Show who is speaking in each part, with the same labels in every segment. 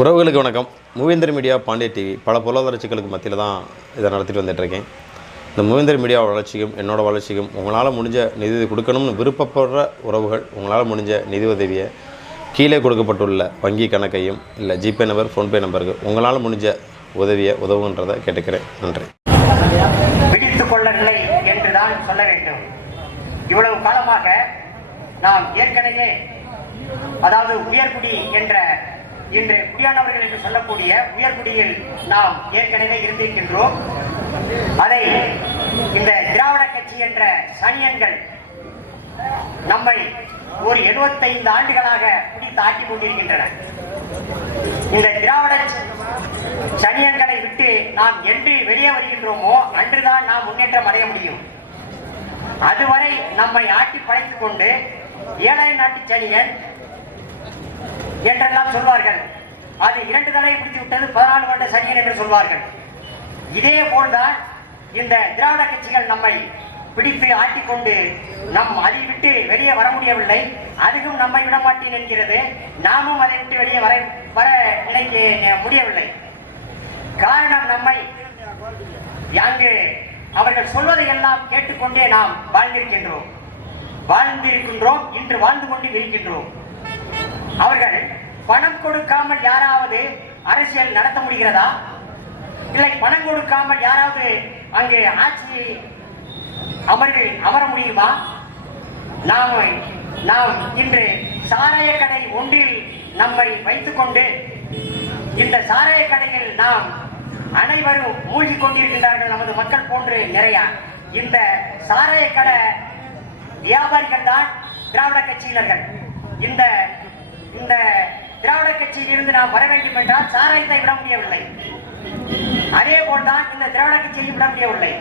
Speaker 1: உறவுகளுக்கு வணக்கம். மூவேந்தர் media Pandya TV பல பொருளாதார சிக்கலுக்கு மத்தியில் தான் இதை நடத்திட்டு வந்துட்டுருக்கேன். இந்த மூவேந்தர் மீடியா வளர்ச்சிக்கும் என்னோடய வளர்ச்சிக்கும் உங்களால் முடிஞ்ச நிதி கொடுக்கணும்னு விருப்பப்படுற உறவுகள் உங்களால் முடிஞ்ச நிதி உதவியை கீழே கொடுக்கப்பட்டுள்ள வங்கி கணக்கையும் இல்லை ஜிபே நம்பர் ஃபோன்பே நம்பருக்கு உங்களால் முடிஞ்ச உதவியை உதவுன்றதை கேட்டுக்கிறேன். நன்றி.
Speaker 2: கொள்ளவில்லை சொல்ல வேண்டும். இவ்வளவு காலமாக நாம் ஏற்கனவே அதாவது உயர்குடி என்ற இன்று குடியானவர்கள் என்று சொல்லக்கூடிய உயர்குடியில் நாம் ஏற்கனவே இருந்திருக்கின்றோம். அதை இந்த திராவிட கட்சி என்ற சனியன்கள் நம்மை ஒரு 75 ஆண்டுகளாக பிடித்து ஆட்டிக் கொண்டிருக்கின்றன இந்த திராவிட சனியன்களை விட்டு நாம் என்று வெளியே வருகின்றோமோ அன்றுதான் நாம் முன்னேற்றம் அடைய முடியும். அதுவரை நம்மை ஆட்டி படைத்துக் கொண்டு ஏழை நாட்டு சனியன் என்றெல்லாம் சொல்வார்கள். அது இரண்டு தடவை பிடித்து விட்டது பதினாலு வருட சனியன் என்று சொல்வார்கள். இதே போல்தான் இந்த திராவிட கட்சிகள் நம்மை பிடித்து ஆட்டிக்கொண்டு நம் அதை விட்டு வெளியே வர முடியவில்லை. அதுவும் நம்மை விடமாட்டேன் என்கிறது. நாமும் அதை விட்டு வெளியே வர வர நினைக்க முடியவில்லை. காரணம் நம்மை அங்கு அவர்கள் சொல்வதை எல்லாம் கேட்டுக்கொண்டே நாம் வாழ்ந்திருக்கின்றோம். வாழ்ந்திருக்கின்றோம். இன்று வாழ்ந்து கொண்டு இருக்கின்றோம். அவர்கள் பணம் கொடுக்காமல் யாராவது அரசியல் நடத்த முடிகிறதா? இல்லை பணம் கொடுக்காமல் யாராவது அங்கே ஆட்சி அமர்வில் அமர முடியுமா? நாம் நாம் இன்று சாராய கடை ஒன்றில் நம்மை வைத்துக்கொண்டு இந்த சாராய கடையில் நாம் அனைவரும் மூழ்கி கொண்டிருக்கின்றார்கள் நமது மக்கள் போன்று நிறைய. இந்த சாராய கடை வியாபாரிகள் தான் திராவிட கட்சியினர்கள். இந்த இந்த திராவிட கட்சியில் இருந்து நாம் வர வேண்டும் என்றால் சாராயத்தை விட முடியவில்லை. அதே போல்தான் இந்த திராவிட கட்சியை விட முடியவில்லை.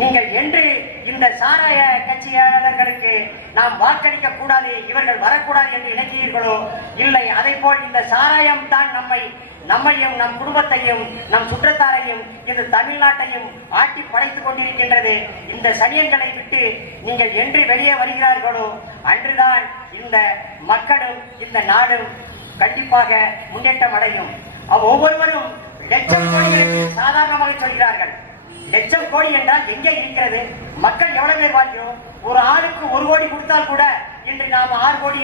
Speaker 2: நீங்கள் என்று இந்த சாராய கட்சியாளர்களுக்கு நாம் வாக்களிக்க கூடாது இவர்கள் வரக்கூடாது என்று நினைக்கிறீர்களோ இல்லை அதை போல் இந்த சாராயம் தான் நம்மை நம்மையும் நம் குடும்பத்தையும் நம் சுற்றத்தாரையும் இந்த தமிழ்நாட்டையும் ஆட்டி படைத்துக் கொண்டிருக்கின்றது. இந்த சனியன்களை விட்டு நீங்கள் என்று வெளியே வருகிறார்களோ அன்றுதான் இந்த மக்களும் இந்த நாடும் கண்டிப்பாக முன்னேற்றம் அடையும். ஒவ்வொருவரும் லட்சம் கோடிகளுக்கு சாதாரணமாக சொல்கிறார்கள். லட்சம் கோடி என்றால் எங்கே இருக்கிறது? மக்கள் எவ்வளவு பேர் வாழ்கிறோம்? ஒரு ஆளுக்கு ஒரு கோடி கொடுத்தால் கூட இன்று நாம் ஆறு கோடி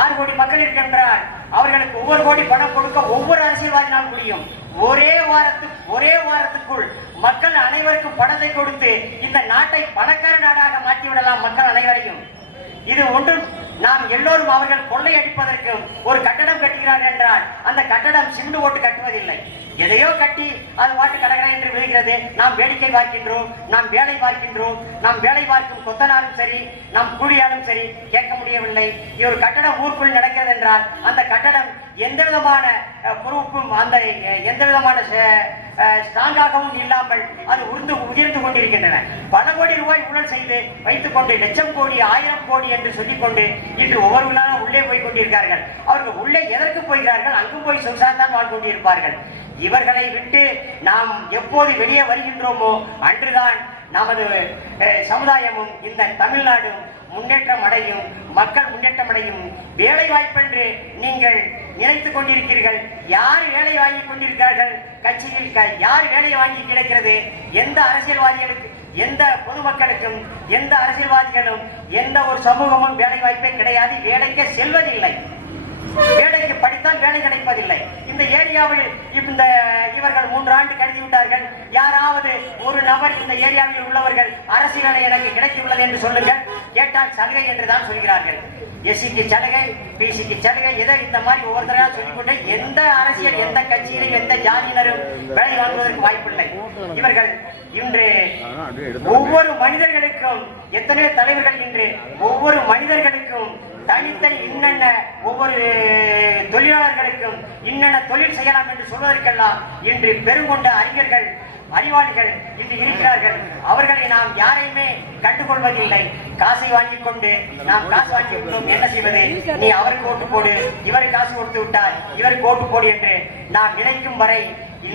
Speaker 2: ஆறு கோடி மக்கள் இருக்கின்றார் அவர்களுக்கு ஒவ்வொரு கோடி பணம் கொடுக்க ஒவ்வொரு அரசியல்வாதினால் முடியும். ஒரே வாரத்துக்கு ஒரே வாரத்துக்குள் மக்கள் அனைவருக்கும் பணத்தை கொடுத்து இந்த நாட்டை பணக்கார நாடாக மாற்றி விடலாம் மக்கள் அனைவரையும். இது ஒன்றும் நாம் எல்லோரும் அவர்கள் கொள்ளையடிப்பதற்கு ஒரு கட்டடம் கட்டுகிறார் என்றால் அந்த கட்டடம் சிமெண்ட் போட்டு கட்டுவதில்லை. எதையோ கட்டி அது வாட்டு கடற்கரை என்று விழுகிறது. நாம் வேடிக்கை பார்க்கின்றோம் நாம் வேலை பார்க்கின்றோம் நாம் வேலை பார்க்கும் கொத்தனாலும் சரி நாம் கூலியாலும் சரி கேட்க முடியவில்லை. ஒரு கட்டடம் ஊருக்குள் நடக்கிறது என்றால் அந்த கட்டடம் எந்த விதமான பொறுப்பும் அந்த எந்த விதமான ஸ்ட்ராங்காகவும் இல்லாமல் அது உருந்து உயர்ந்து கொண்டிருக்கின்றன. பல கோடி ரூபாய் ஊழல் செய்து வைத்துக் கொண்டு லட்சம் கோடி ஆயிரம் கோடி என்று சொல்லிக் கொண்டு இன்று ஒவ்வொருவரும் உள்ளே போய் கொண்டிருக்கிறார்கள். அவர்கள் உள்ளே எதற்கு போகிறார்கள்? அங்கும் போய் சொசாத்தான் வாழ்ந்து கொண்டிருப்பார்கள். இவர்களை விட்டு நாம் எப்போது வெளியே வருகின்றோமோ அன்றுதான் நமது சமுதாயமும் இந்த தமிழ்நாடும் முன்னேற்றம் அடையும் மக்கள் முன்னேற்றம் அடையும் வேலை வாய்ப்பென்று நீங்கள் நினைத்துக் கொண்டிருக்கிறீர்கள். யார் வேலை வாங்கி கொண்டிருக்கிறார்கள்? கட்சியில் க- யார் வேலை வாங்கி கிடைக்கிறது? எந்த அரசியல்வாதிகளுக்கு எந்த பொதுமக்களுக்கும் எந்த அரசியல்வாதிகளும் எந்த ஒரு சமூகமும் வேலை வாய்ப்பே கிடையாது. வேலைக்கே செல்வதில்லை. வேலைக்கு படித்தால் வேலை கிடைப்பதில்லை. இந்த ஏரியாவில் இந்த இவர்கள் மூன்று ஆண்டு கருதி விட்டார்கள் யாராவது ஒரு நபர் இந்த ஏரியாவில் உள்ளவர்கள் அரசு வேலை எனக்கு கிடைத்துள்ளது என்று சொல்லுங்கள். கேட்டால் சலுகை என்று தான் சொல்கிறார்கள். எஸ்சிக்கு சலுகை பிசிக்கு சலுகை இதை இந்த மாதிரி ஒவ்வொருத்தராக சொல்லிக்கொண்டு எந்த அரசியல் எந்த கட்சியிலும் எந்த ஜாதியினரும் வேலை வாங்குவதற்கு வாய்ப்பில்லை. இவர்கள் இன்று ஒவ்வொரு மனிதர்களுக்கும் எத்தனையோ தலைவர்கள் இன்று ஒவ்வொரு மனிதர்களுக்கும் தனித்தனி இன்னென்ன ஒவ்வொரு தொழிலாளர்களுக்கும் இன்னென்ன தொழில் செய்யலாம் என்று சொல்வதற்கெல்லாம் இன்று பெருங்கொண்ட அறிஞர்கள் அறிவாளிகள் இன்று இருக்கிறார்கள். அவர்களை நாம் யாரையுமே கண்டுகொள்வதில்லை. காசை வாங்கிக் கொண்டு நாம் காசு வாங்கி விட்டோம் என்ன செய்வது? நீ அவருக்கு ஓட்டு போடு. இவருக்கு காசு கொடுத்து விட்டார். இவருக்கு ஓட்டு போடு என்று நாம் நினைக்கும் வரை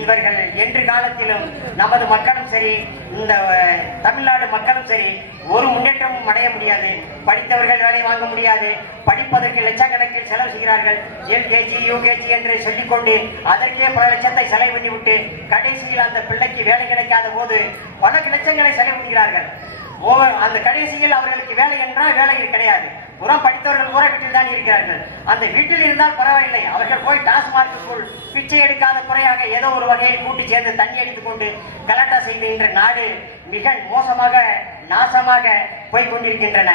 Speaker 2: இவர்கள் என்று காலத்திலும் நமது மக்களும் சரி இந்த தமிழ்நாடு மக்களும் சரி ஒரு முன்னேற்றமும் அடைய முடியாது. படித்தவர்கள் வேலை வாங்க முடியாது. படிப்பதற்கு லட்சக்கணக்கில் செலவு செய்கிறார்கள். எல்கேஜி யூகேஜி என்று சொல்லிக்கொண்டு அதற்கே பல லட்சத்தை செலவு பண்ணிவிட்டு கடைசியில் அந்த பிள்ளைக்கு வேலை கிடைக்காத போது பல லட்சங்களை செலவு பண்ணுகிறார்கள். ஓ- அந்த கடைசியில் அவர்களுக்கு வேலை என்றால் வேலை கிடையாது. புறம் படித்தவர்கள் கூட வீட்டில் தான் இருக்கிறார்கள். அந்த வீட்டில் இருந்தால் பரவாயில்லை. அவர்கள் போய் டாஸ்மார்க்குள் பிச்சை எடுக்காத குறையாக ஏதோ ஒரு வகையில் கூட்டி சேர்ந்து தண்ணி அடித்துக் கொண்டு கலாட்டா செய்து இன்று நாடு மிக மோசமாக நாசமாக போய்கொண்டிருக்கின்றன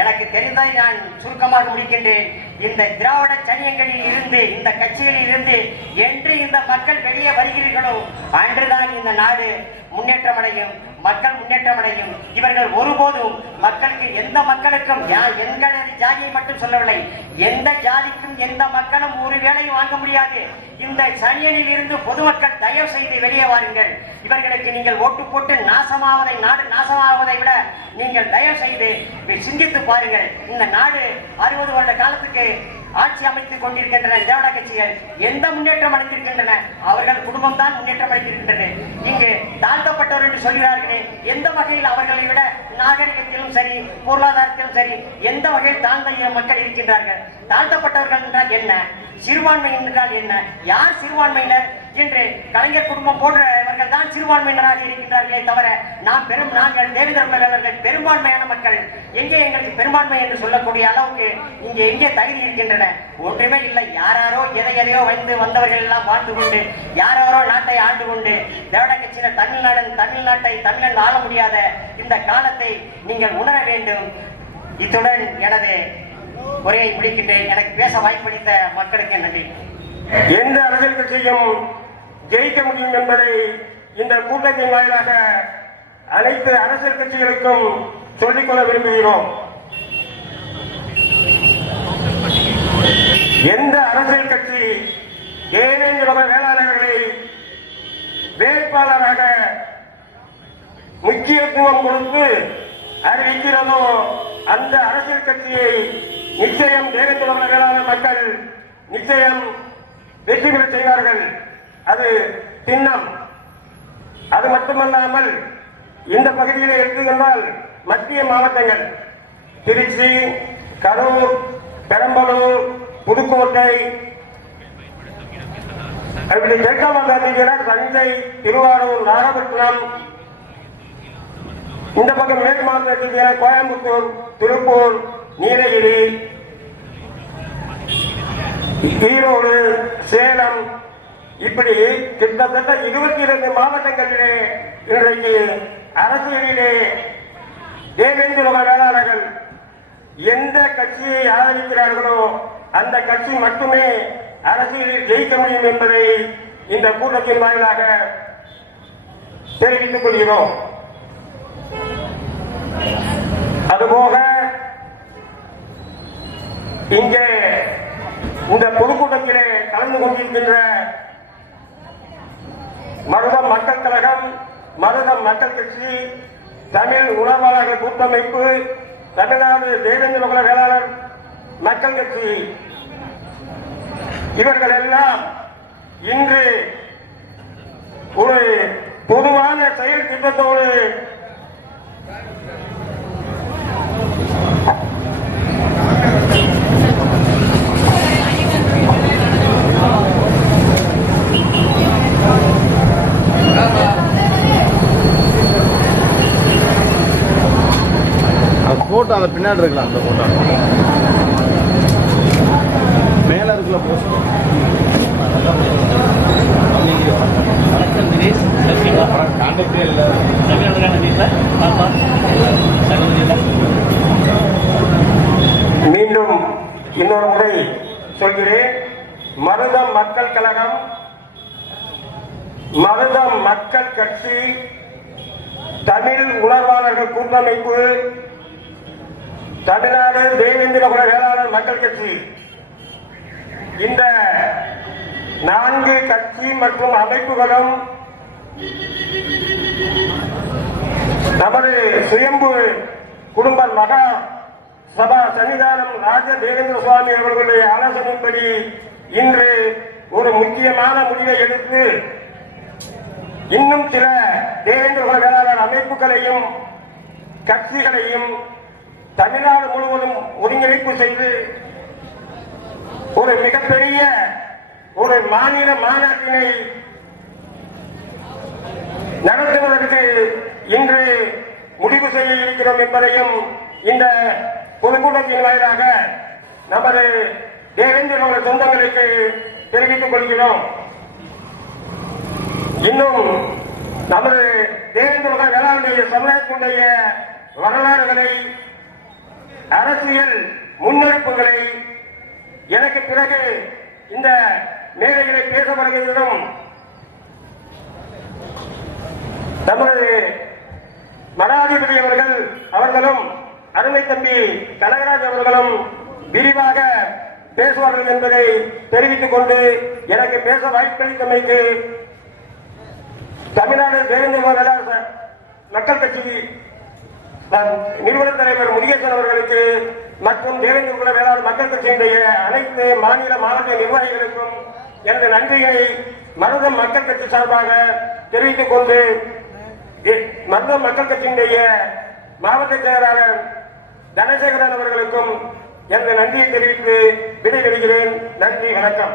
Speaker 2: எனக்கு தெரிந்ததை நான் சுருக்கமாக முடிக்கின்றேன். இந்த திராவிட சனியங்களில் இருந்து இந்த கட்சிகளில் இருந்து என்று இந்த மக்கள் வெளியே வருகிறீர்களோ? அன்றுதான் இந்த நாடு முன்னேற்றம் அடையும் மக்கள் முன்னேற்றம் அடையும் இவர்கள் ஒருபோதும் மக்களுக்கு எந்த மக்களுக்கும் யா- எங்களது ஜாதியை மட்டும் சொல்லவில்லை. எந்த ஜாதிக்கும் எந்த மக்களும் ஒரு வேலையும் வாங்க முடியாது. இந்த சனியனில் இருந்து பொதுமக்கள் தயவு செய்து வெளியே வாருங்கள். இவர்களுக்கு நீங்கள் ஓட்டு போட்டு நாசமாவதை நாடு நாசமாவதை விட நீங்கள் தயவு செய்து சிந்தித்து பாருங்கள். இந்த நாடு அறுபது வருட காலத்துக்கு ஆட்சி அமைத்துக் கொண்டிருக்கின்றன திராவிட கட்சிகள் எந்த முன்னேற்றம் அடைந்திருக்கின்றன? அவர்கள் குடும்பம் தான் முன்னேற்றம் அடைந்திருக்கின்றது. இங்கு தாழ்த்தப்பட்டவர் என்று சொல்கிறார்களே எந்த வகையில் அவர்களை விட நாகரிகத்திலும் சரி பொருளாதாரத்திலும் சரி எந்த வகையில் தாழ்ந்த மக்கள் இருக்கின்றார்கள்? தாழ்த்தப்பட்டவர்கள் என்றால் என்ன? சிறுபான்மை என்றால் என்ன? யார் சிறுபான்மையினர்? என்று கலைஞர் குடும்பம் போன்ற போன்றவர்கள் தான் சிறுபான்மையினராக இருக்கின்றார்களே தவிர நாம் பெரும் நாங்கள் தேவேந்திர மல்லர்கள் பெரும்பான்மையான மக்கள். எங்கே எங்களுக்கு பெரும்பான்மை என்று சொல்லக்கூடிய அளவுக்கு இங்கே எங்கே தகுதி இருக்கின்றன? ஒன்றுமே இல்லை. யாராரோ எதை எதையோ வந்து வந்தவர்கள் எல்லாம் வாழ்ந்து கொண்டு யாராரோ நாட்டை ஆண்டு கொண்டு திராவிட கட்சியினர் தமிழ்நாடன் தமிழ்நாட்டை தமிழன் ஆள முடியாத இந்த காலத்தை நீங்கள் உணர வேண்டும். இத்துடன் எனது உரையை முடிக்கின்றேன். எனக்கு பேச வாய்ப்பளித்த மக்களுக்கு நன்றி.
Speaker 3: எந்த அரசியல் கட்சியும் ஜெயிக்க முடியும் என்பதை இந்த கூட்டத்தின் வாயிலாக அனைத்து அரசியல் கட்சிகளுக்கும் சொல்லிக்கொள்ள விரும்புகிறோம். எந்த அரசியல் கட்சி தேவேந்திர வேளாளர்களை வேட்பாளராக முக்கியத்துவம் கொடுத்து அறிவிக்கிறதோ அந்த அரசியல் கட்சியை நிச்சயம் தேவைத்துள்ள வேளாளர் மக்கள் நிச்சயம் வெற்றி பெற செய்வார்கள். அது சின்னம் அது மட்டுமல்லாமல் இந்த பகுதியில் எடுத்துக்கொண்டால் மத்திய மாவட்டங்கள். திருச்சி கரூர் பெரம்பலூர் புதுக்கோட்டை. அப்படி கேட்காம பார்த்தீங்கன்னா தஞ்சை திருவாரூர் நாகப்பட்டினம். இந்த பக்கம் மேற்கு மாவட்டத்தில் கோயம்புத்தூர் திருப்பூர் நீலகிரி ஈரோடு சேலம் இப்படி கிட்டத்தட்ட இருபத்தி இரண்டு மாவட்டங்களிலே இன்றைக்கு அரசியலிலே தேவேந்திர வேளாளர்கள் எந்த கட்சியை ஆதரிக்கிறார்களோ அந்த கட்சி மட்டுமே அரசியலில் ஜெயிக்க முடியும் என்பதை இந்த கூட்டத்தின் வாயிலாக தெரிவித்துக் கொள்கிறோம். அதுபோக இங்கே இந்த பொதுக்கூட்டத்திலே கலந்து கொண்டிருக்கின்ற மருதம் மக்கள் கழகம் மருதம் மக்கள் கட்சி தமிழ் உணவாளர்கள் கூட்டமைப்பு தமிழ்நாடு தேவேந்திர குல வேளாளர் மக்கள் கட்சி. இவர்கள் எல்லாம் இன்று ஒரு பொதுவான செயல் திட்டத்தோடு
Speaker 1: அந்த அந்த பின்னாடி இருக்கலாம் அந்த போட்டோ மேலே இருக்குல்ல போஸ்ட்
Speaker 4: வணக்கம் தினேஷ் சசிகலா
Speaker 1: இல்லை
Speaker 3: மீண்டும் இன்னொரு முறை சொல்கிறேன். மருதம் மக்கள் கழகம் மருதம் மக்கள் கட்சி தமிழ் உணர்வாளர்கள் கூட்டமைப்பு தமிழ்நாடு தேவேந்திர குல வேளாளர் மக்கள் கட்சி. இந்த நான்கு கட்சி மற்றும் அமைப்புகளும் நமது சுயம்பு குடும்ப மகா சபா சன்னிதானம் ராஜ தேவேந்திர சுவாமி அவர்களுடைய ஆலோசனைப்படி இன்று ஒரு முக்கியமான முடிவை எடுத்து இன்னும் சில தேவேந்திர குல வேளாளர் அமைப்புகளையும் கட்சிகளையும் தமிழ்நாடு முழுவதும் ஒருங்கிணைப்பு செய்து ஒரு மிகப்பெரிய ஒரு மாநில மாநாட்டினை நடத்துவதற்கு இன்று முடிவு செய்ய இருக்கிறோம் என்பதையும் இந்த பொதுக்கூட்டத்தின் வாயிலாக நமது தேவேந்திர சொந்தங்களுக்கு தெரிவித்துக் கொள்கிறோம். இன்னும் நமது தேவேந்திர வேளாண்மைய சமுதாயத்தினுடைய வரலாறுகளை அரசியல் முன்னெடுப்புகளை எனக்கு பிறகு இந்த மேடைகளை பேச வருகிறதும் நமது மடாதிபதி அவர்கள் அவர்களும் அருமை தம்பி கனகராஜ் அவர்களும் விரிவாக பேசுவார்கள் என்பதை தெரிவித்துக் கொண்டு எனக்கு பேச வாய்ப்பளித்தமைக்கு தமிழ்நாடு தேவேந்திர மக்கள் கட்சி நிறுவன தலைவர் முருகேசன் அவர்களுக்கு மற்றும் தேவேந்திர குல வேளாண் மக்கள் கட்சியினுடைய அனைத்து மாநில மாவட்ட நிர்வாகிகளுக்கும் எனது நன்றியை மருதம் மக்கள் கட்சி சார்பாக தெரிவித்துக் கொண்டு மருதம் மக்கள் கட்சியினுடைய மாவட்ட செயலாளர் தனசேகரன் அவர்களுக்கும் எனது நன்றியை தெரிவித்து விடைபெறுகிறேன். நன்றி வணக்கம்.